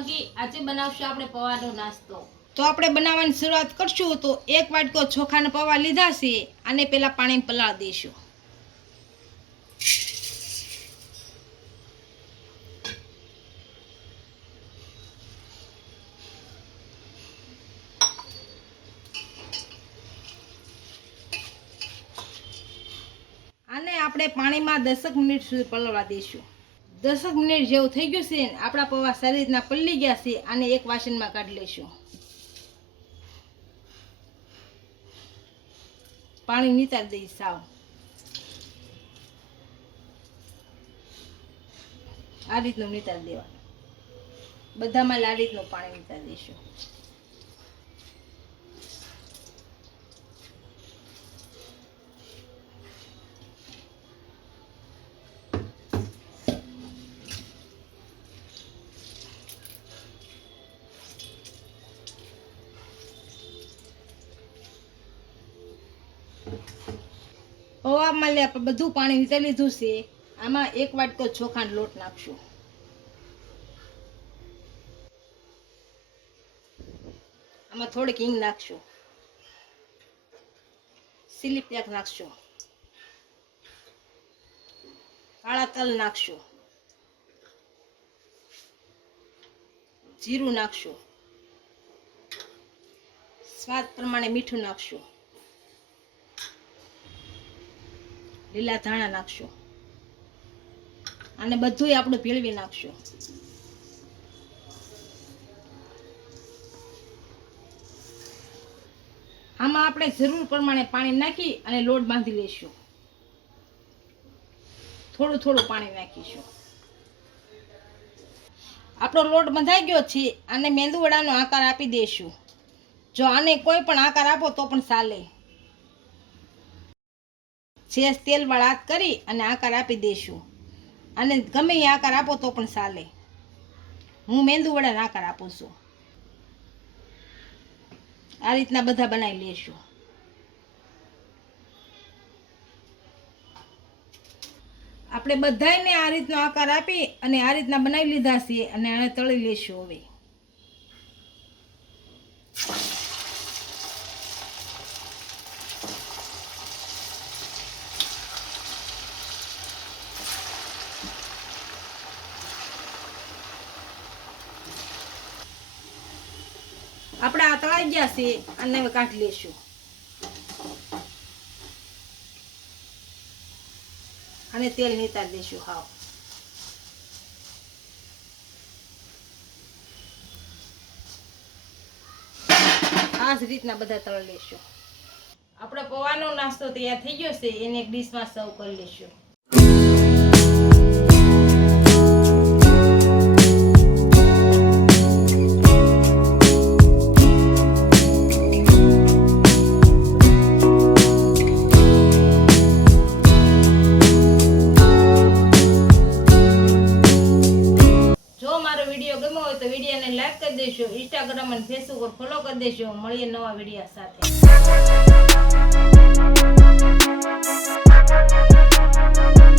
સોલંકી આજે બનાવશું આપણે પૌવાનો નાસ્તો। તો આપણે બનાવવાની શરૂઆત કરશું તો 1 વાટકો ચોખાના પૌવા લીધા છે આને પહેલા પાણીમાં પલાળી દઈશું। આને આપણે પાણીમાં 10 મિનિટ સુધી પલળવા દઈશું। 10 મિનિટ જેવું થઈ ગયું છે ને આપણા પૌવા સારી રીતના પલળી ગયા છે। આને એક વાસણમાં કાઢી લઈશું। પાણી નીતારી દઈશ સાવ। આ રીતનું નીતારી દેવાનું, બધામાં આ રીતનું પાણી નીતારી દઈશું। પૌવામાં લે આપણે બધું પાણી નીતારી લીધું છે। આમાં 1 વાટકો ચોખાનો લોટ નાખશું। આમાં થોડીક હિંગ નાખશું, ચીલી ફ્લેક્સ નાખશું, કાળા તલ નાખશું, જીરું નાખશું, સ્વાદ પ્રમાણે મીઠું નાખશું, લીલા ધાણા નાખશું અને બધું આપણે ભેળવી નાખશું। આમાં આપણે જરૂર પ્રમાણે પાણી નાખી અને લોટ બાંધી લઈશું। થોડું થોડું પાણી નાખીશું। આપણો લોટ બંધાઈ ગયો છે। આને મેંદુવડાનો આકાર આપી દઈશું। જો આને કોઈ પણ આકાર આપો તો પણ ચાલે। સેજ તેલ વાળા હાથ કરી અને આકાર આપી દઈશું। અને ગમે એ આકાર આપો તો પણ ચાલે। હું મેંદુવડાનો આકાર આપું છું। આ રીતના બધા બનાવી લેશું। આપણે બધાને આ રીતનો આકાર આપી અને આ રીતના બનાવી લીધા છે અને આને તળી લેશું। હવે આપણે આ તળાઈ ગયા છે અને હવે કાઢી લેશું। અને તેલ નીતારી દઈશું હાવ। આ જ રીતના બધા તળી લેશું। આપણો પૌવાનો નાસ્તો તૈયાર થઈ ગયો છે। એને એક ડીશમાં સર્વ કરી લેશું। વિડીયો ગમ્યો હોય તો વિડીયોને લાઈક કરી દેજો, ઇન્સ્ટાગ્રામ અને ફેસબુક પર ફોલો કરી દેજો। મળીએ નવા વિડીયો સાથે।